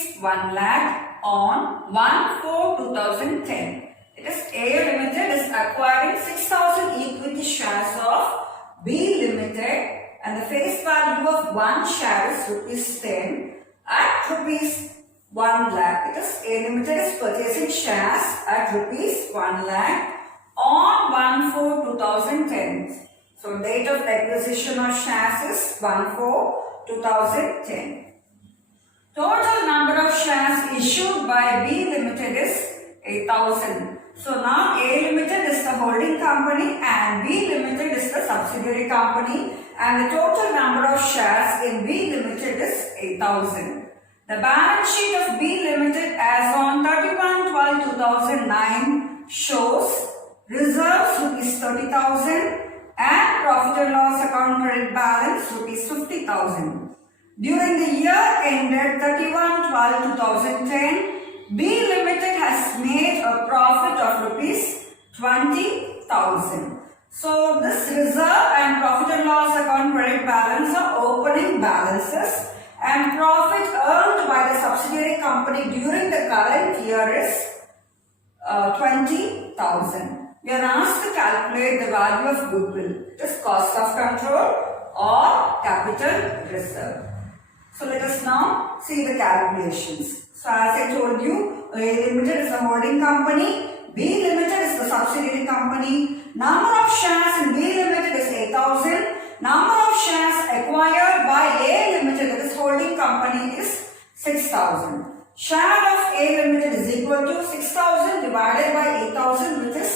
rupees 1 lakh on 1/4/2010. It is A Limited is acquiring 6,000 equity shares of B Limited and the face value of one share is rupees 10 at rupees 1 lakh. It is A Limited is purchasing shares at rupees 1 lakh on 1/4/2010. So date of acquisition of shares is 1/4/2010. Total number of shares issued by B Limited is 8,000. So now A Limited is the holding company and B Limited is the subsidiary company, and the total number of shares in B Limited is 8,000. The balance sheet of B Limited as on 31/12/2009 shows reserves rupees 30,000 and profit and loss account credit balance rupees 50,000. During the year ended 31/12/2010, B Limited has made a profit of rupees 20,000. So this reserve and profit and loss account credit balance are opening balances, and profit earned by the subsidiary company during the current year is 20,000. We are asked to calculate the value of goodwill. It is cost of control or capital reserve. So let us now see the calculations. So as I told you, A Limited is the holding company, B Limited is the subsidiary company. Number of shares in B Limited is 8,000. Number of shares acquired by A Limited, that is holding company, is 6,000. Share of A Limited is equal to 6,000 divided by 8,000, which is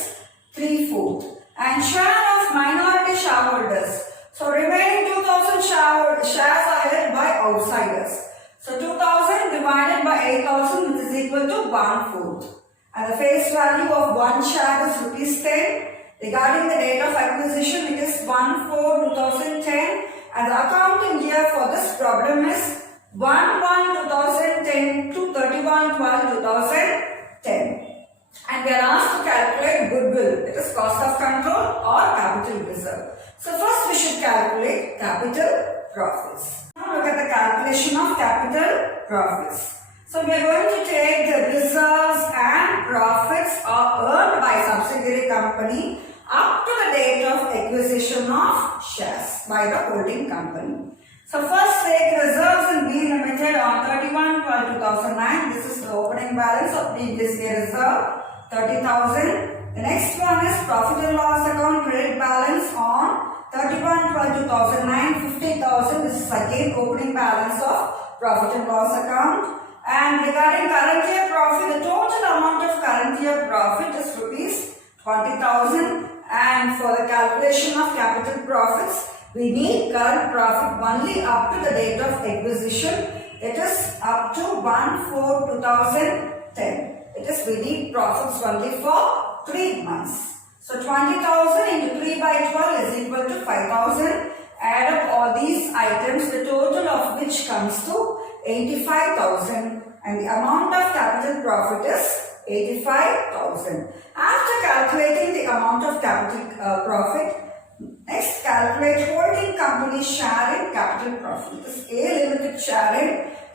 3/4. And share of minority shareholders. So remaining 2,000 shares are held by outsiders. So 2,000 divided by 8,000, which is equal to 1/4. And the face value of one share is rupees 10. Regarding the date of acquisition, it is 1/4/2010. And the accounting year for this problem is 1/1/2010 to 31/12/2010. And we are asked to calculate goodwill. It is cost of control or capital reserve. So first we should calculate capital profits. Now look at the calculation of capital profits. So we are going to take the reserves and profits are earned by subsidiary company up to the date of acquisition of shares by the holding company. So first take reserves in B Limited on 31/12/2009. This is the opening balance of previous year reserve, 30,000. The next one is profit and loss account credit balance on 31/12/2009, 50,000. This is again opening balance of profit and loss account. And regarding current year profit, the total amount of current year profit is rupees 20,000. And for the calculation of capital profits, we need current profit only up to the date of acquisition. It is up to 1/4/2010. It is we need profits only for 3 months. So 20,000 into 3/12 is equal to 5,000. Add up all these items, the total of which comes to 85,000, and the amount of capital profit is 85,000. After calculating the amount of capital profit, next calculate holding company share in capital profit. This A Limited share in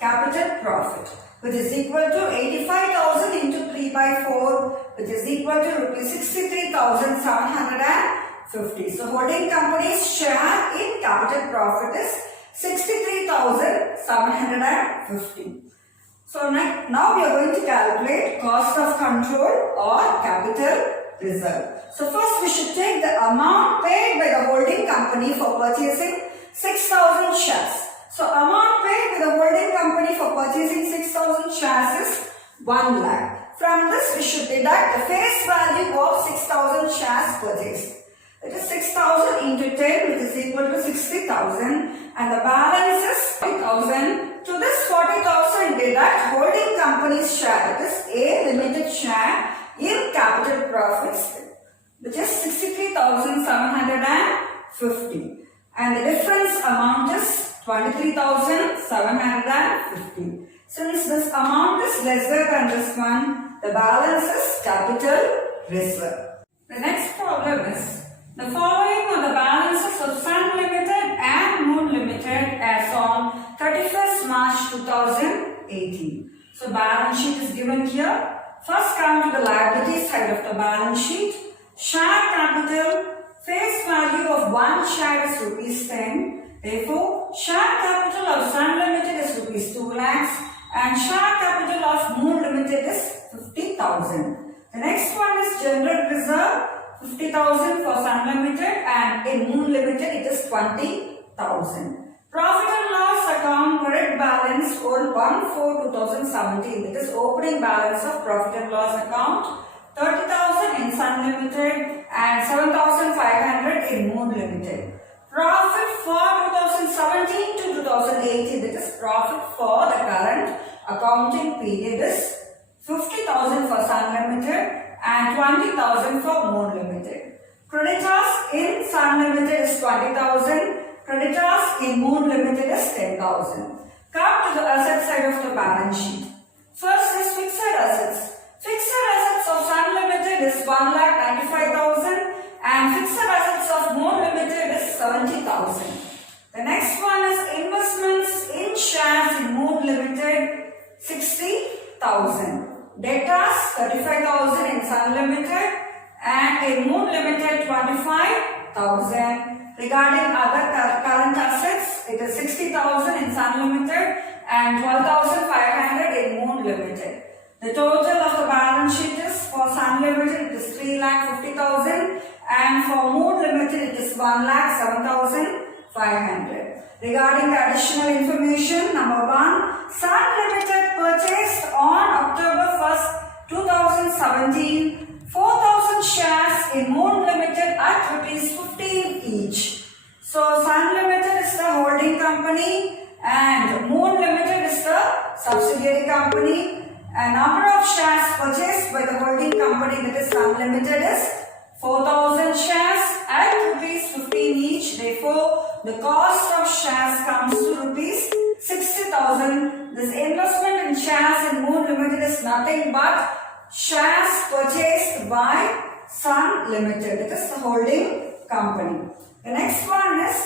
capital profit, which is equal to 85,000 into 3/4, which is equal to rupees 63,750. So holding company's share in capital profit is 63,750. So now we are going to calculate cost of control or capital reserve. So first we should take the amount paid by the holding company for purchasing 6,000 shares. So amount paid by the holding company for purchasing 6,000 shares is 1 lakh. From this we should deduct the face value of 6,000 shares purchased. It is 6,000 into 10, which is equal to 60,000, and the balance is 40,000. To this 40,000 deduct holding company's share, it is A Limited share in capital profits, which is 63,750, and the difference amount is 23,750. Since this amount is lesser than this one, the balance is capital reserve. The next problem is the following are the balances of Sun Limited and Moon Limited as on 31st March 2018. So balance sheet is given here. First come to the liability side of the balance sheet. Share capital, face value of one share is rupees 10. Therefore, share capital of Sun Limited is rupees 2 lakhs and share capital of Moon Limited is 50,000. The next one is general reserve, 50,000 for Sun Limited and in Moon Limited it is 20,000. Profit and loss account credit balance on 1/4/2017, that is opening balance of profit and loss account, 30,000 in Sun Limited and 7,500 in Moon Limited. Profit for 2017 to 2018, that is profit for the current accounting period is 50,000 for Sun Limited and 20,000 for Moon Limited. Creditors in Sun Limited is 20,000. Creditors in Moon Limited is 10,000. Come to the asset side of the balance sheet. First is fixed assets. Fixed assets of Sun Limited is 1,95,000 and fixed assets of Moon Limited is 70,000. The next one is investments in shares in Moon Limited, 60,000. Debtors 35,000 in Sun Limited and in Moon Limited 25,000. Regarding other current assets, it is 60,000 in Sun Limited and 12,500 in Moon Limited. The total of the balance sheet is for Sun Limited it is 3,50,000 and for Moon Limited it is 1,07,500. Regarding the additional information, number 1, Sun Limited purchased on October 1st, 2017 4,000 shares in Moon Limited at rupees 15 each. So Sun Limited is the holding company and Moon Limited is the subsidiary company. A number of shares purchased by the holding company, that is Sun Limited, is 4,000 shares at rupees 15 each. Therefore, the cost of shares comes to rupees 60,000. This investment in shares in Moon Limited is nothing but shares purchased by Sun Limited, that is the holding company. The next one is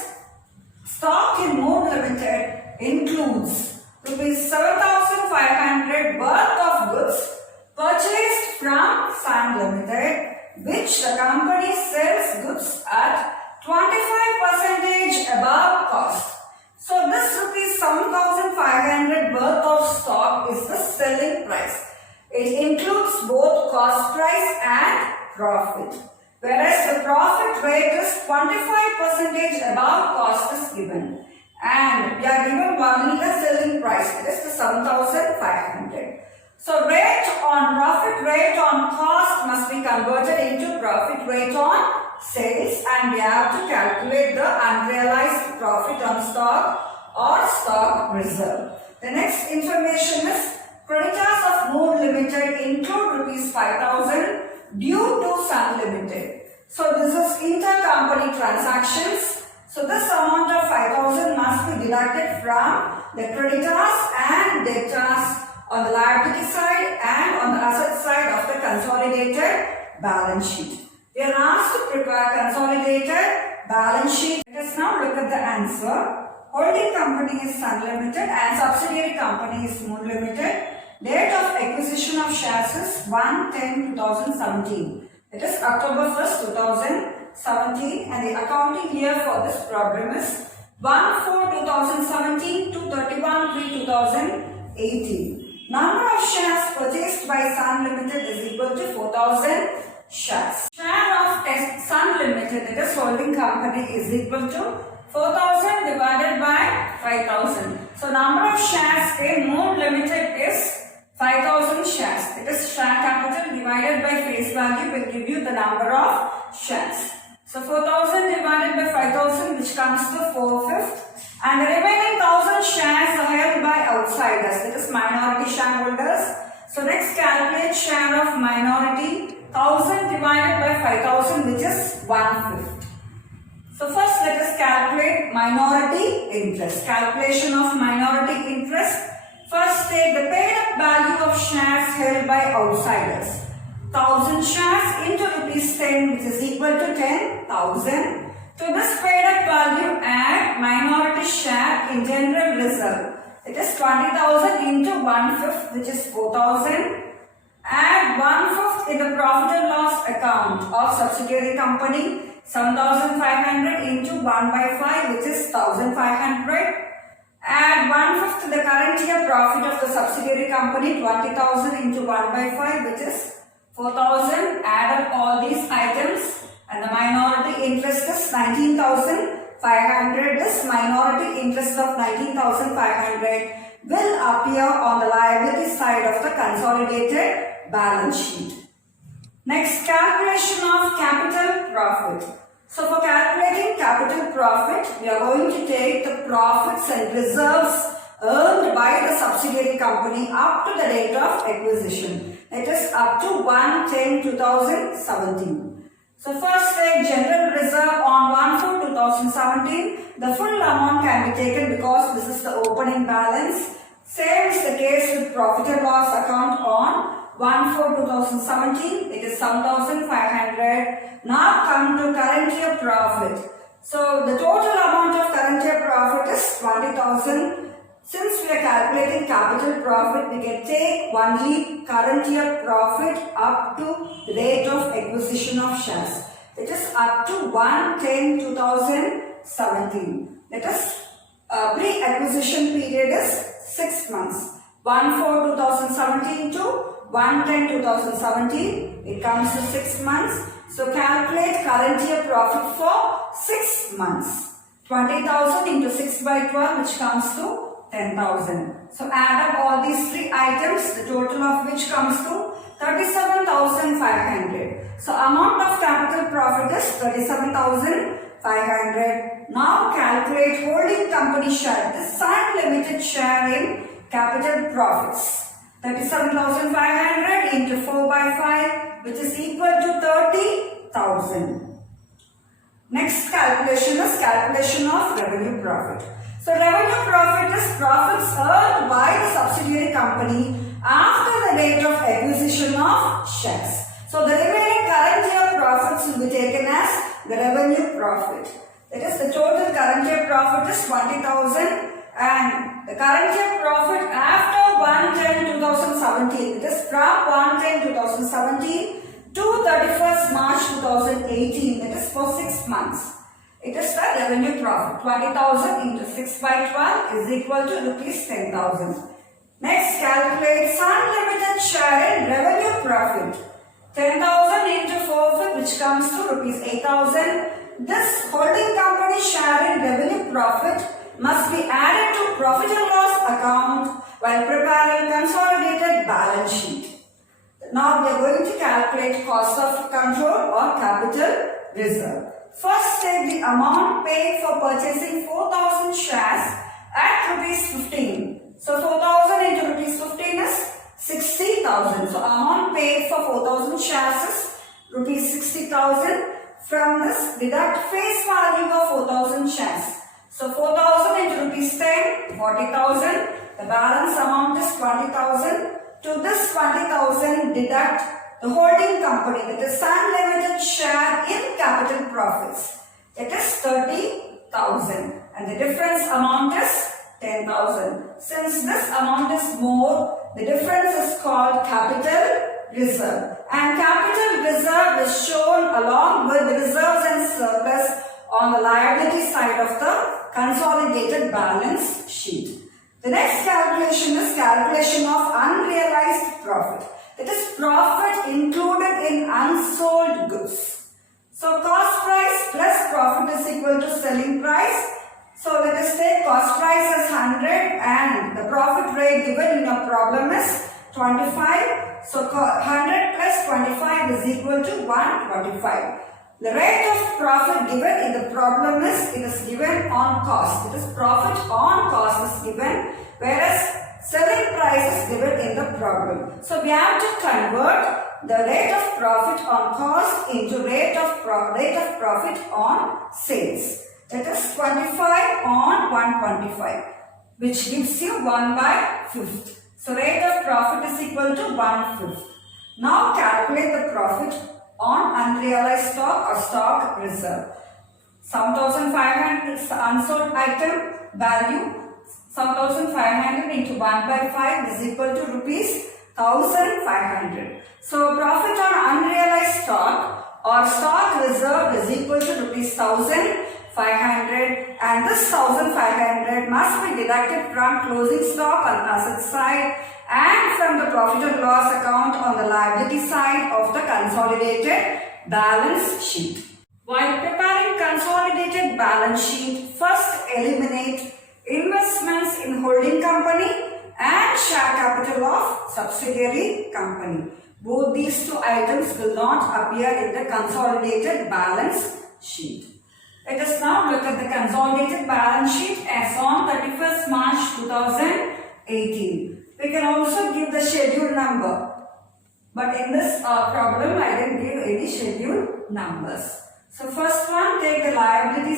stock in Moon Limited includes rupees 7,500 worth of goods purchased from Sun Limited, which the company sells goods at 25% above cost. So this rupees 7,500 worth of stock is the selling price. It includes both cost price and profit. Whereas the profit rate is 25% above cost is given. And we are given only the selling price, that is the 7,500. So profit rate on cost must be converted into profit rate on sales and we have to calculate the unrealized profit on stock or stock reserve. The next information is creditors of Moon Limited include rupees 5,000 due to Sun Limited. So this is intercompany transactions. So this amount of 5,000 must be deducted from the creditors and debtors on the liability side and on the asset side of the consolidated balance sheet. We are asked to prepare consolidated balance sheet. Let us now look at the answer. Holding company is Sun Limited and subsidiary company is Moon Limited. Date of acquisition of shares is 1/10/2017. It is October 1st, 2017 and the accounting year for this problem is 1/4/2017 to 31/3/2018. Number of shares purchased by Sun Limited is equal to 4,000 shares. Share of Sun Limited, that is holding company, is equal to 4,000 divided by 5,000. So number of shares in Moon Limited is 5,000 shares. It is share capital divided by face value will give you the number of shares. So 4,000 divided by 5,000, which comes to 4/5. And the remaining 1,000 shares are held by outsiders, that is minority shareholders. So let's calculate share of minority. 1,000 divided by 5,000, which is 1/5. So first let us calculate minority interest. Calculation of minority interest. First take the paid up value of shares held by outsiders. 1,000 shares into rupees 10, which is equal to 10,000. To this paid up value add minority share in general reserve. It is 20,000 into 1/5, which is 4,000. Add 1/5 in the profit and loss account of subsidiary company, 7,500 into 1/5, which is 1,500. Add 1/5 to the current year profit of the subsidiary company, 20,000 into 1/5, which is 4,000. Add up all these items and the minority interest is 19,500. This minority interest of 19,500 will appear on the liability side of the consolidated balance sheet. Next, calculation of capital profit. So for calculating capital profit, we are going to take the profits and reserves earned by the subsidiary company up to the date of acquisition. It is up to 1/10/2017. So first take general reserve on 1/4/2017. The full amount can be taken because this is the opening balance. Same is the case with profit and loss account on 1/4/2017. It is 7,500. Now come to current year profit. So the total amount of current year profit is 20,000. Since we are calculating capital profit, we can take only current year profit up to the date of acquisition of shares. It is up to 1/10/2017. That is, pre-acquisition period is 6 months. 1/4/2017 to 1/10/2017. It comes to 6 months. So calculate current year profit for 6 months. 20,000 into 6/12, which comes to 10,000. So add up all these three items, the total of which comes to 37,500. So amount of capital profit is 37,500. Now calculate holding company share, the Sun Limited share in capital profits. 37,500 into 4/5, which is equal to 30,000. Next calculation is calculation of revenue profit. So revenue profit is profits earned by the subsidiary company after the date of acquisition of shares. So the remaining current year profits will be taken as the revenue profit. That is, the total current year profit is 20,000 and the current year profit after 1/10/2017. It is from 1/10/2017 to 31st March 2018. That is for 6 months. It is the revenue profit. 20,000 into 6/12 is equal to rupees 10,000. Next, calculate Sun Limited share in revenue profit. 10,000 into 4/5, which comes to rupees 8,000. This holding company share in revenue profit must be added to profit and loss account while preparing consolidated balance sheet. Now we are going to calculate cost of control or capital reserve. First, take the amount paid for purchasing 4,000 shares at rupees 15. So 4,000 into rupees 15 is 60,000. So amount paid for 4,000 shares is rupees 60,000. From this, deduct face value of 4,000 shares. So 4,000 into rupees 10, 40,000. The balance amount is 20,000. To this 20,000, deduct the holding company, that is Sun Limited share in capital profits. It is 30,000 and the difference amount is 10,000. Since this amount is more, the difference is called capital reserve. And capital reserve is shown along with the reserves and surplus on the liability side of the consolidated balance sheet. The next calculation is calculation of unrealized profit. It is profit included in unsold goods. So cost price plus profit is equal to selling price. So let us take cost price as 100 and the profit rate given in our problem is 25. So 100 plus 25 is equal to 125. The rate of profit given in the problem is, it is given on cost. It is profit on cost is given, whereas selling price is given in the problem. So we have to convert the rate of profit on cost into rate of profit on sales. That is 25 on 125, which gives you 1/5. So rate of profit is equal to 1/5. Now calculate the profit on unrealized stock or stock reserve. 7,500 is the unsold item value. 7,500 into 1 by 5 is equal to rupees 1,500. So profit on unrealized stock or stock reserve is equal to rupees 1,500, and this 1,500 must be deducted from closing stock on asset side and from the profit and loss account on the liability side of the consolidated balance sheet. While preparing consolidated balance sheet, first eliminate investments in holding company and share capital of subsidiary company. Both these two items will not appear in the consolidated balance sheet. Let us now look at the consolidated balance sheet as on 31st March 2018. We can also give the schedule number, but in this problem I didn't give any schedule numbers. So first one, take the liability,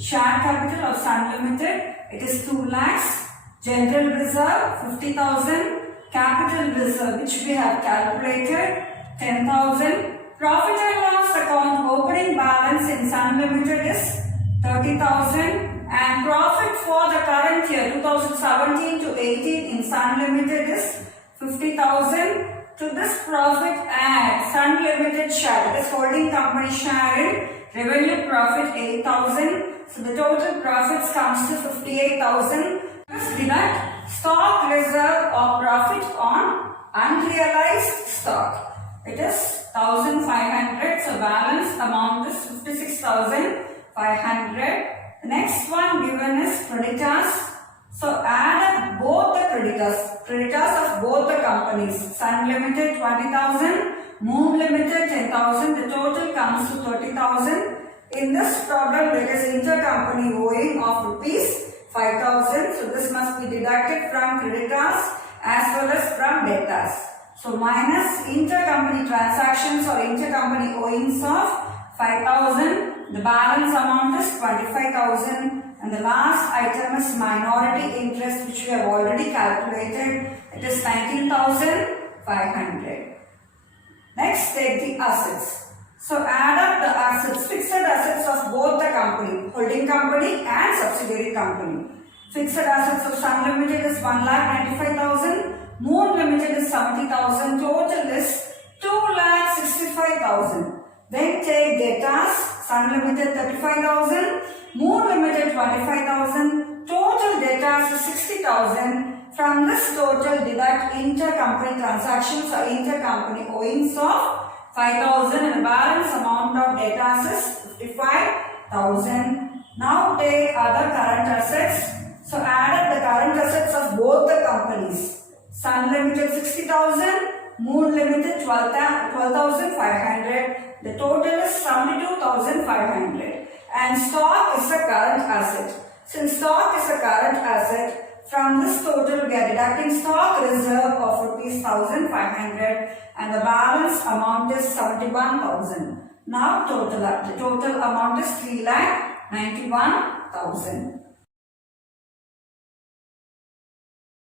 share capital of Sun Limited, it is 2 lakhs, general reserve 50,000, capital reserve which we have calculated 10,000, profit and loss account opening balance in Sun Limited is 30,000, and profit for the current year 2017 to 18 in Sun Limited is 50,000. To this profit add Sun Limited share, that is holding company share in revenue profit 8,000. So the total profits comes to 58,000. Let's deduct stock reserve or profit on unrealized stock. It is 1,500. So balance amount is 56,500. The next one given is creditors. So add up both the creditors of both the companies. Sun Limited 20,000, Moon Limited 10,000. The total comes to 30,000. In this problem, there is intercompany owing of rupees 5,000. So this must be deducted from creditors as well as from debtors. So minus intercompany transactions or intercompany owings of 5,000. The balance amount is 25,000. And the last item is minority interest, which we have already calculated. It is 19,500. Next, take the assets. So add up the assets, fixed assets of both the company, holding company and subsidiary company. Fixed assets of Sun Limited is 1,95,000. Moon Limited is 70,000. Total is 2,65,000. Then take debtors. Sun Limited 35,000. Moon Limited 25,000. Total debtors is 60,000. From this total deduct intercompany transactions or intercompany owings of 5,000, and the balance amount of debtors is 55,000. Now take other current assets. So add up the current assets of both the companies. Sun Limited 60,000. Moon Limited 12,500. The total is 72,500. And stock is a current asset. Since stock is a current asset, from this total we are deducting stock reserve of rupees 1,500, and the balance amount is 71,000. Now total up. The total amount is 3,91,000.